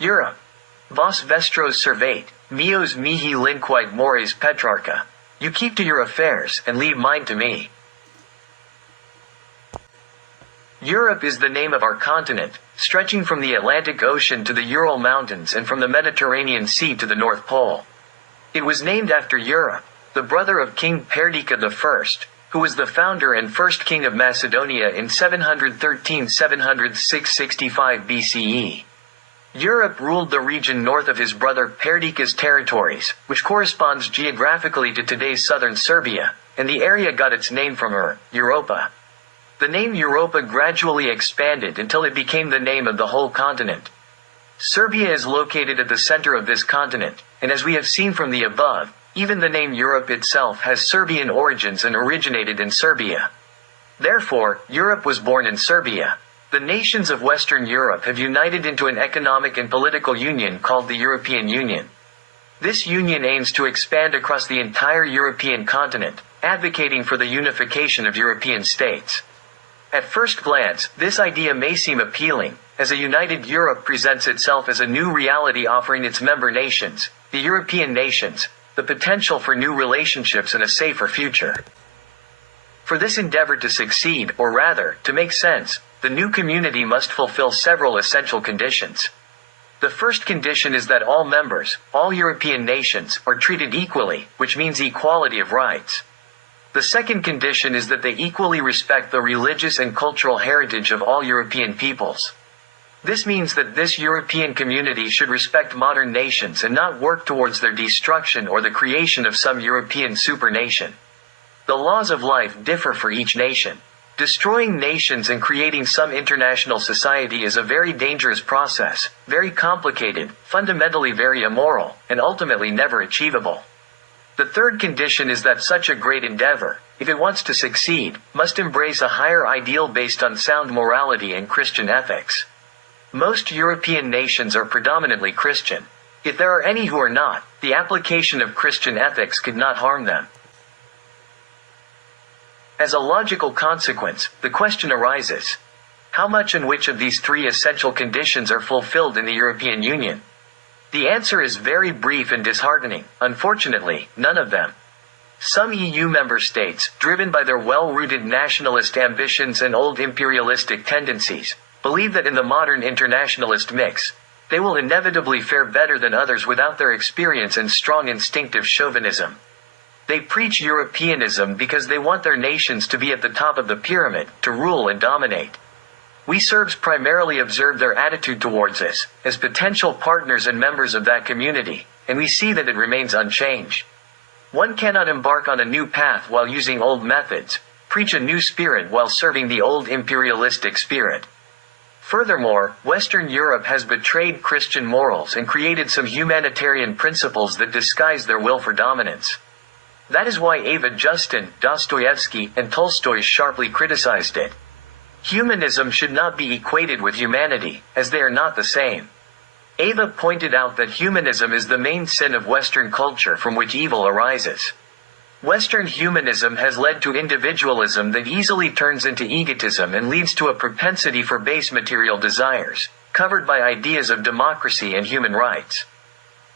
Europe. Vos vestros servate, meos mihi linquite mores petrarca. You keep to your affairs, and leave mine to me. Europe is the name of our continent, stretching from the Atlantic Ocean to the Ural Mountains and from the Mediterranean Sea to the North Pole. It was named after Europe, the brother of King Perdiccas I, who was the founder and first king of Macedonia in 713–765 BCE. Europe ruled the region north of his brother Perdiccas' territories, which corresponds geographically to today's southern Serbia, and the area got its name from her, Europa. The name Europa gradually expanded until it became the name of the whole continent. Serbia is located at the center of this continent, and as we have seen from the above, even the name Europe itself has Serbian origins and originated in Serbia. Therefore, Europe was born in Serbia. The nations of Western Europe have united into an economic and political union called the European Union. This union aims to expand across the entire European continent, advocating for the unification of European states. At first glance, this idea may seem appealing, as a united Europe presents itself as a new reality offering its member nations, the European nations, the potential for new relationships and a safer future. For this endeavor to succeed, or rather, to make sense, the new community must fulfill several essential conditions. The first condition is that all members, all European nations, are treated equally, which means equality of rights. The second condition is that they equally respect the religious and cultural heritage of all European peoples. This means that this European community should respect modern nations and not work towards their destruction or the creation of some European supernation. The laws of life differ for each nation. Destroying nations and creating some international society is a very dangerous process, very complicated, fundamentally very immoral, and ultimately never achievable. The third condition is that such a great endeavor, if it wants to succeed, must embrace a higher ideal based on sound morality and Christian ethics. Most European nations are predominantly Christian. If there are any who are not, the application of Christian ethics could not harm them. As a logical consequence, the question arises: how much and which of these three essential conditions are fulfilled in the European Union? The answer is very brief and disheartening. Unfortunately, none of them. Some EU member states, driven by their well-rooted nationalist ambitions and old imperialistic tendencies, believe that in the modern internationalist mix, they will inevitably fare better than others without their experience and strong instinctive chauvinism. They preach Europeanism because they want their nations to be at the top of the pyramid, to rule and dominate. We Serbs primarily observe their attitude towards us, as potential partners and members of that community, and we see that it remains unchanged. One cannot embark on a new path while using old methods, preach a new spirit while serving the old imperialistic spirit. Furthermore, Western Europe has betrayed Christian morals and created some humanitarian principles that disguise their will for dominance. That is why Ava Justin, Dostoevsky, and Tolstoy sharply criticized it. Humanism should not be equated with humanity, as they are not the same. Ava pointed out that humanism is the main sin of Western culture from which evil arises. Western humanism has led to individualism that easily turns into egotism and leads to a propensity for base material desires, covered by ideas of democracy and human rights.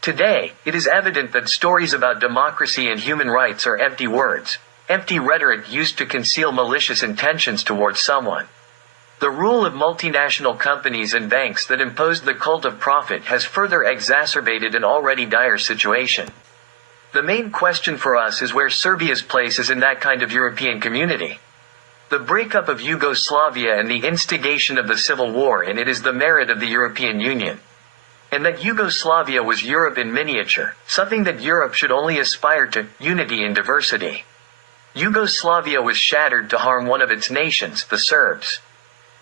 Today, it is evident that stories about democracy and human rights are empty words, empty rhetoric used to conceal malicious intentions towards someone. The rule of multinational companies and banks that imposed the cult of profit has further exacerbated an already dire situation. The main question for us is where Serbia's place is in that kind of European community. The breakup of Yugoslavia and the instigation of the civil war in it is the merit of the European Union. And that Yugoslavia was Europe in miniature, something that Europe should only aspire to, unity in diversity. Yugoslavia was shattered to harm one of its nations, the Serbs.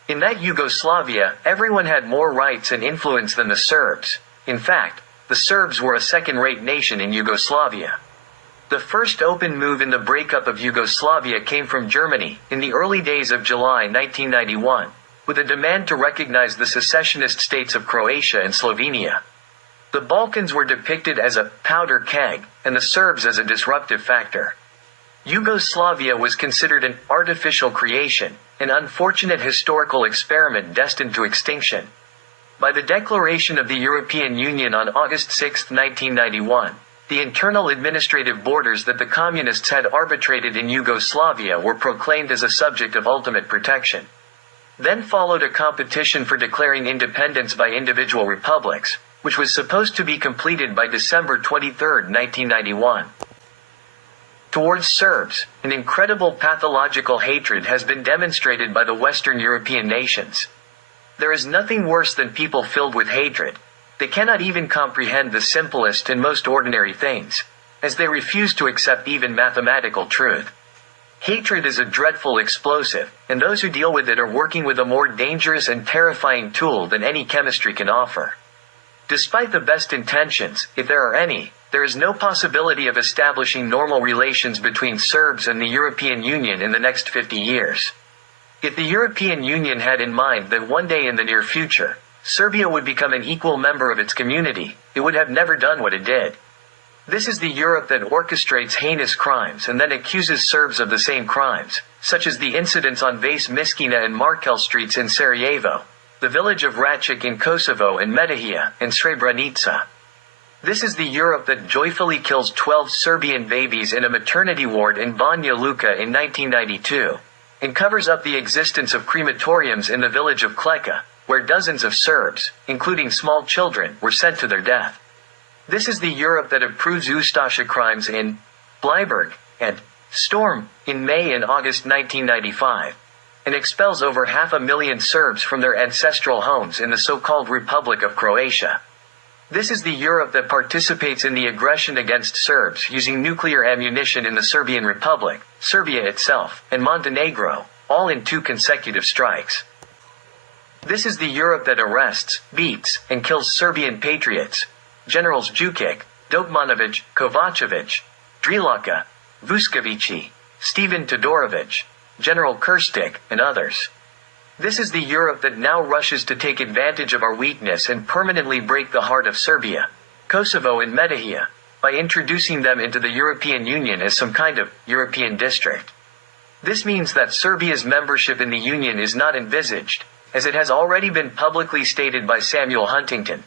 In that Yugoslavia, everyone had more rights and influence than the Serbs. In fact, the Serbs were a second-rate nation in Yugoslavia. The first open move in the breakup of Yugoslavia came from Germany, in the early days of July 1991. With a demand to recognize the secessionist states of Croatia and Slovenia. The Balkans were depicted as a powder keg, and the Serbs as a disruptive factor. Yugoslavia was considered an artificial creation, an unfortunate historical experiment destined to extinction. By the declaration of the European Union on August 6, 1991, the internal administrative borders that the communists had arbitrated in Yugoslavia were proclaimed as a subject of ultimate protection. Then followed a competition for declaring independence by individual republics, which was supposed to be completed by December 23, 1991. Towards Serbs, an incredible pathological hatred has been demonstrated by the Western European nations. There is nothing worse than people filled with hatred. They cannot even comprehend the simplest and most ordinary things, as they refuse to accept even mathematical truth. Hatred is a dreadful explosive, and those who deal with it are working with a more dangerous and terrifying tool than any chemistry can offer. Despite the best intentions, if there are any, there is no possibility of establishing normal relations between Serbs and the European Union in the next 50 years. If the European Union had in mind that one day in the near future, Serbia would become an equal member of its community, it would have never done what it did. This is the Europe that orchestrates heinous crimes and then accuses Serbs of the same crimes, such as the incidents on Vase Miskina and Markel streets in Sarajevo, the village of Račic in Kosovo and Metahija and Srebrenica. This is the Europe that joyfully kills 12 Serbian babies in a maternity ward in Banja Luka in 1992, and covers up the existence of crematoriums in the village of Kleka, where dozens of Serbs, including small children, were sent to their death. This is the Europe that approves Ustasha crimes in Bleiburg and Storm in May and August 1995, and expels over 500,000 Serbs from their ancestral homes in the so-called Republic of Croatia. This is the Europe that participates in the aggression against Serbs using nuclear ammunition in the Serbian Republic, Serbia itself, and Montenegro, all in 2 consecutive strikes. This is the Europe that arrests, beats, and kills Serbian patriots, Generals Jukic, Dogmanovic, Kovacevic, Drilaka, Vuskovici, Stevan Todorovic, General Kirstic, and others. This is the Europe that now rushes to take advantage of our weakness and permanently break the heart of Serbia, Kosovo and Metahija, by introducing them into the European Union as some kind of European district. This means that Serbia's membership in the Union is not envisaged, as it has already been publicly stated by Samuel Huntington.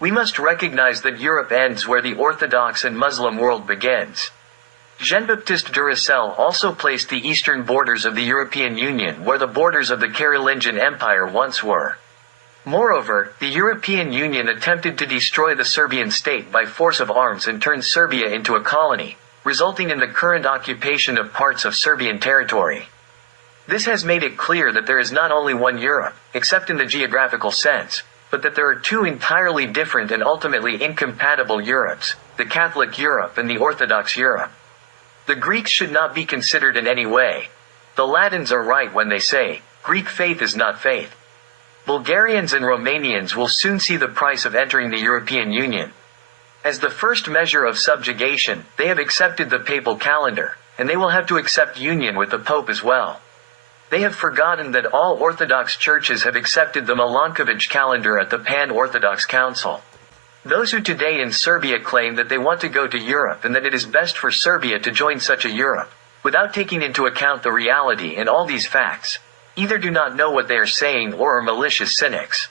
We must recognize that Europe ends where the Orthodox and Muslim world begins. Jean-Baptiste Duracell also placed the eastern borders of the European Union where the borders of the Carolingian Empire once were. Moreover, the European Union attempted to destroy the Serbian state by force of arms and turn Serbia into a colony, resulting in the current occupation of parts of Serbian territory. This has made it clear that there is not only one Europe, except in the geographical sense, but that there are 2 entirely different and ultimately incompatible Europes, the Catholic Europe and the Orthodox Europe. The Greeks should not be considered in any way. The Latins are right when they say, Greek faith is not faith. Bulgarians and Romanians will soon see the price of entering the European Union. As the first measure of subjugation, they have accepted the papal calendar, and they will have to accept union with the Pope as well. They have forgotten that all Orthodox churches have accepted the Milanković calendar at the Pan-Orthodox Council. Those who today in Serbia claim that they want to go to Europe and that it is best for Serbia to join such a Europe, without taking into account the reality and all these facts, either do not know what they are saying or are malicious cynics.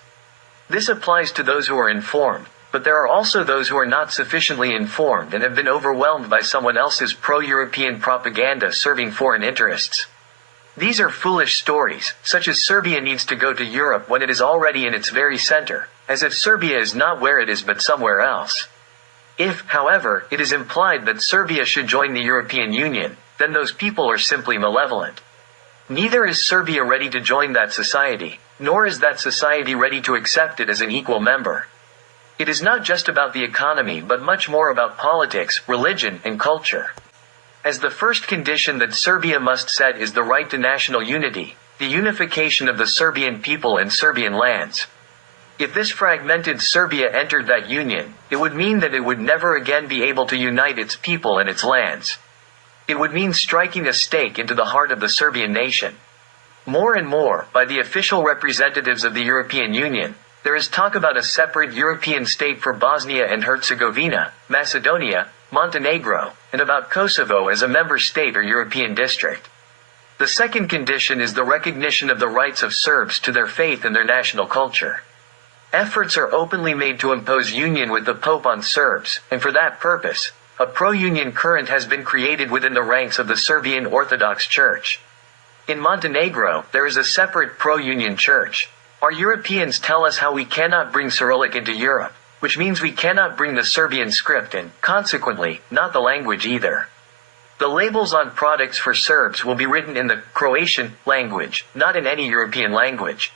This applies to those who are informed, but there are also those who are not sufficiently informed and have been overwhelmed by someone else's pro-European propaganda serving foreign interests. These are foolish stories, such as Serbia needs to go to Europe when it is already in its very center, as if Serbia is not where it is but somewhere else. If, however, it is implied that Serbia should join the European Union, then those people are simply malevolent. Neither is Serbia ready to join that society, nor is that society ready to accept it as an equal member. It is not just about the economy but much more about politics, religion, and culture. As the first condition that Serbia must set is the right to national unity, the unification of the Serbian people and Serbian lands. If this fragmented Serbia entered that union, it would mean that it would never again be able to unite its people and its lands. It would mean striking a stake into the heart of the Serbian nation. More and more, by the official representatives of the European Union, there is talk about a separate European state for Bosnia and Herzegovina, Macedonia, Montenegro, and about Kosovo as a member state or European district. The second condition is the recognition of the rights of Serbs to their faith and their national culture. Efforts are openly made to impose union with the Pope on Serbs, and for that purpose, a pro-union current has been created within the ranks of the Serbian Orthodox Church. In Montenegro, there is a separate pro-union church. Our Europeans tell us how we cannot bring Cyrillic into Europe, which means we cannot bring the Serbian script and, consequently, not the language either. The labels on products for Serbs will be written in the Croatian language, not in any European language.